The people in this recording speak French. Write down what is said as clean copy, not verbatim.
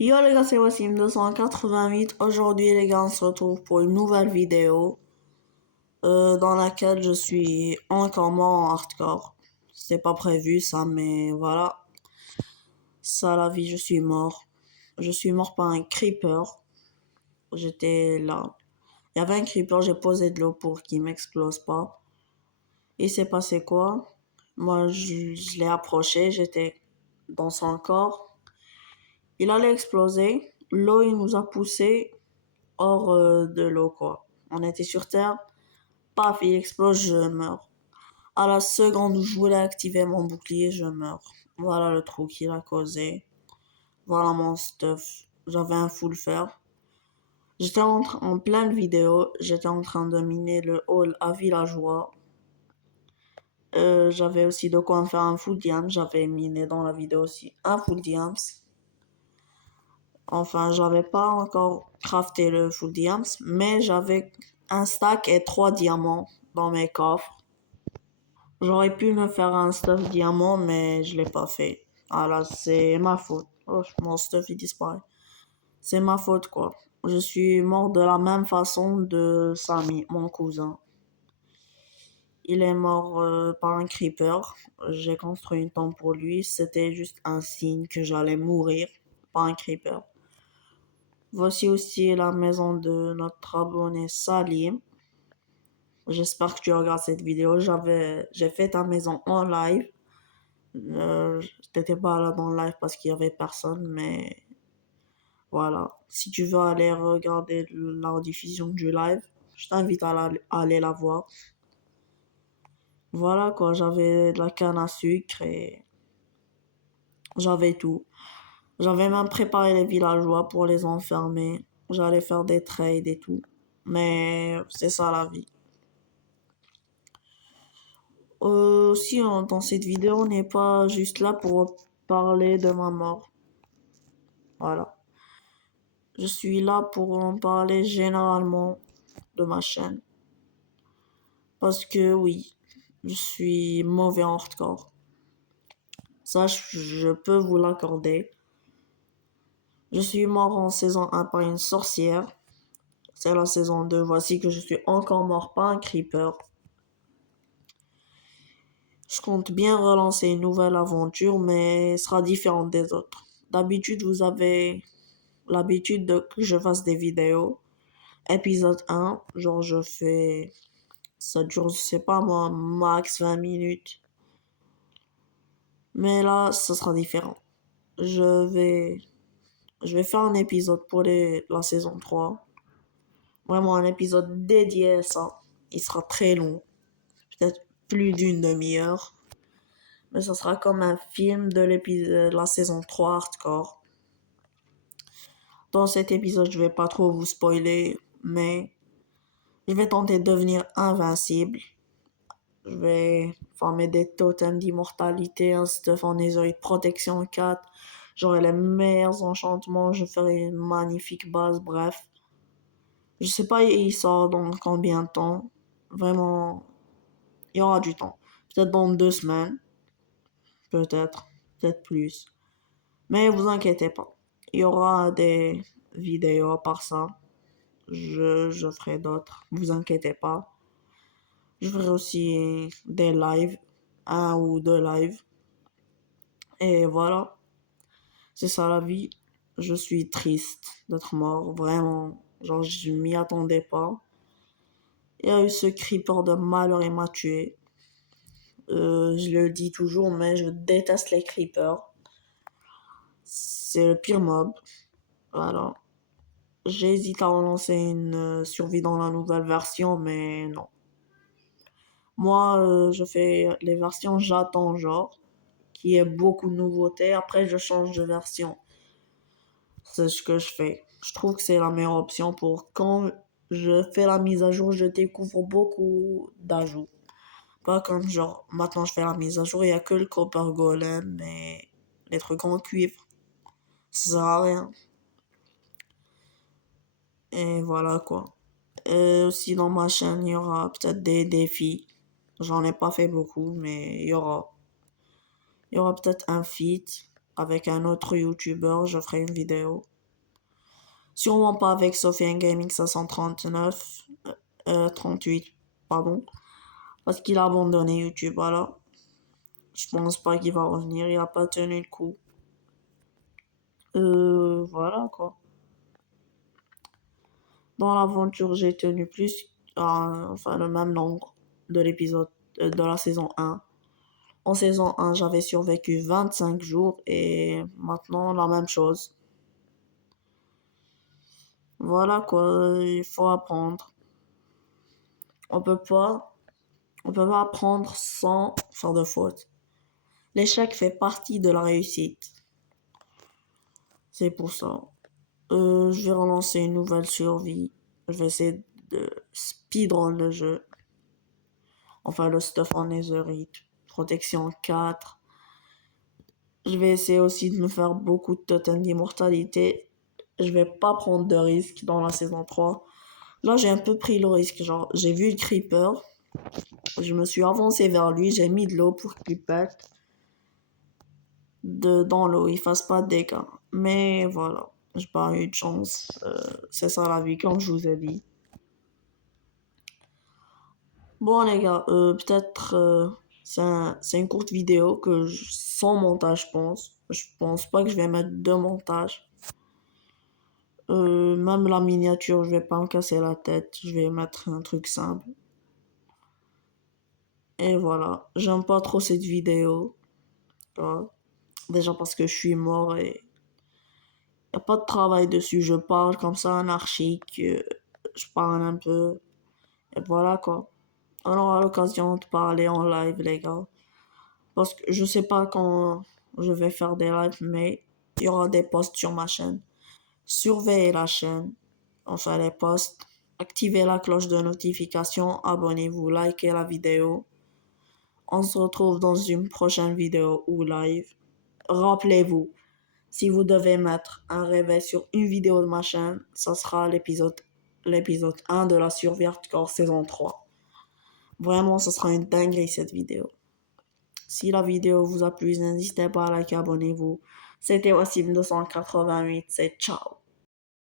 Yo les gars, c'est Wassim 288. Aujourd'hui les gars, on se retrouve pour une nouvelle vidéo dans laquelle je suis encore mort en hardcore. C'est pas prévu ça, mais voilà. Ça la vie, je suis mort. Je suis mort par un creeper. J'étais là. Il y avait un creeper, j'ai posé de l'eau pour qu'il m'explose pas. Il s'est passé quoi? Moi, je l'ai approché, j'étais dans son corps. Il allait exploser. L'eau, il nous a poussé hors de l'eau, quoi. On était sur Terre, paf, il explose, je meurs. À la seconde où je voulais activer mon bouclier, je meurs. Voilà le trou qu'il a causé. Voilà mon stuff. J'avais un full fer. J'étais en pleine vidéo, j'étais en train de miner le hall à villageois. J'avais aussi de quoi en faire un full diams. J'avais miné dans la vidéo aussi un full diams. Enfin, j'avais pas encore crafté le full diams, mais j'avais un stack et 3 diamants dans mes coffres. J'aurais pu me faire un stuff diamant, mais je l'ai pas fait. Alors, c'est ma faute. Oh, mon stuff, il disparaît. C'est ma faute, quoi. Je suis mort de la même façon de Samy, mon cousin. Il est mort par un creeper. J'ai construit une tombe pour lui. C'était juste un signe que j'allais mourir par un creeper. Voici aussi la maison de notre abonné Salim. J'espère que tu regardes cette vidéo. J'ai fait ta maison en live. T'étais pas là dans le live parce qu'il y avait personne, mais voilà. Si tu veux aller regarder la rediffusion du live, je t'invite à aller la voir. Voilà quoi, j'avais de la canne à sucre et j'avais tout. J'avais même préparé les villageois pour les enfermer. J'allais faire des trades et tout. Mais c'est ça la vie. Si dans cette vidéo, on n'est pas juste là pour parler de ma mort. Voilà. Je suis là pour en parler généralement de ma chaîne. Parce que oui, je suis mauvais en hardcore. Ça, je peux vous l'accorder. Je suis mort en saison 1 par une sorcière. C'est la saison 2. Voici que je suis encore mort par un creeper. Je compte bien relancer une nouvelle aventure, mais elle sera différente des autres. D'habitude, vous avez l'habitude que je fasse des vidéos. Épisode 1, genre je fais... Ça dure, je sais pas moi, max 20 minutes. Mais là, ça sera différent. Je vais, je vais faire un épisode pour la saison 3. Vraiment un épisode dédié à ça. Il sera très long. Peut-être plus d'une demi-heure. Mais ça sera comme un film de la saison 3 hardcore. Dans cet épisode, je vais pas trop vous spoiler, mais je vais tenter de devenir invincible. Je vais former des totems d'immortalité, un stuff en Netherite protection 4. J'aurai les meilleurs enchantements, je ferai une magnifique base, bref. Je sais pas il sort dans combien de temps. Vraiment, il y aura du temps. Peut-être dans 2 semaines. Peut-être plus. Mais vous inquiétez pas. Il y aura des vidéos à part ça. Je ferai d'autres. Vous inquiétez pas. Je ferai aussi des lives. Un ou deux lives. Et voilà. C'est ça la vie. Je suis triste d'être mort. Vraiment. Genre, je m'y attendais pas. Il y a eu ce creeper de malheur et m'a tué. Je le dis toujours, mais je déteste les creepers. C'est le pire mob. Voilà. J'hésite à relancer une survie dans la nouvelle version, mais non. Moi, je fais les versions j'attends genre, qui est beaucoup de nouveautés. Après, je change de version. C'est ce que je fais. Je trouve que c'est la meilleure option pour quand je fais la mise à jour, je découvre beaucoup d'ajouts. Pas comme genre, maintenant je fais la mise à jour, il n'y a que le copper golem et les trucs en cuivre. Ça sert à rien. Et voilà quoi. Et aussi dans ma chaîne, il y aura peut-être des défis. J'en ai pas fait beaucoup, mais il y aura. Il y aura peut-être un feat. avec un autre YouTuber, je ferai une vidéo. Sûrement pas avec Sofiane Gaming 539, 38, pardon, parce qu'il a abandonné YouTube, voilà. Je pense pas qu'il va revenir, il a pas tenu le coup. Voilà quoi. Dans l'aventure, j'ai tenu enfin le même nombre de l'épisode de la saison 1. En saison 1, j'avais survécu 25 jours et maintenant la même chose. Voilà quoi, il faut apprendre. On peut pas, on peut pas apprendre sans faire de fautes. L'échec fait partie de la réussite. C'est pour ça. Je vais relancer une nouvelle survie. Je vais essayer de speedrun le jeu. Enfin, le stuff en netherite. Protection 4. Je vais essayer aussi de me faire beaucoup de totems d'immortalité. Je vais pas prendre de risques dans la saison 3. Là, j'ai un peu pris le risque. Genre, j'ai vu le creeper. Je me suis avancé vers lui. J'ai mis de l'eau pour qu'il pète dans l'eau. Il fasse pas de dégâts. Mais voilà. J'ai pas eu de chance. C'est ça la vie, comme je vous ai dit. Bon, les gars, peut-être c'est une courte vidéo sans montage, je pense. Je pense pas que je vais mettre de montage. Même la miniature, je vais pas me casser la tête. Je vais mettre un truc simple. Et voilà. J'aime pas trop cette vidéo. Voilà. Déjà parce que je suis mort et y a pas de travail dessus. Je parle comme ça anarchique. Je parle un peu. Et voilà quoi. On aura l'occasion de parler en live, les gars. Parce que je sais pas quand je vais faire des lives, mais il y aura des posts sur ma chaîne. Surveillez la chaîne, enfin les posts. Activez la cloche de notification, abonnez-vous, likez la vidéo. On se retrouve dans une prochaine vidéo ou live. Rappelez-vous, si vous devez mettre un réveil sur une vidéo de ma chaîne, ça sera l'épisode 1 de la survie hardcore saison 3. Vraiment, ce sera une dinguerie cette vidéo. Si la vidéo vous a plu, n'hésitez pas à liker, abonnez-vous. C'était Wassim 288, c'est ciao.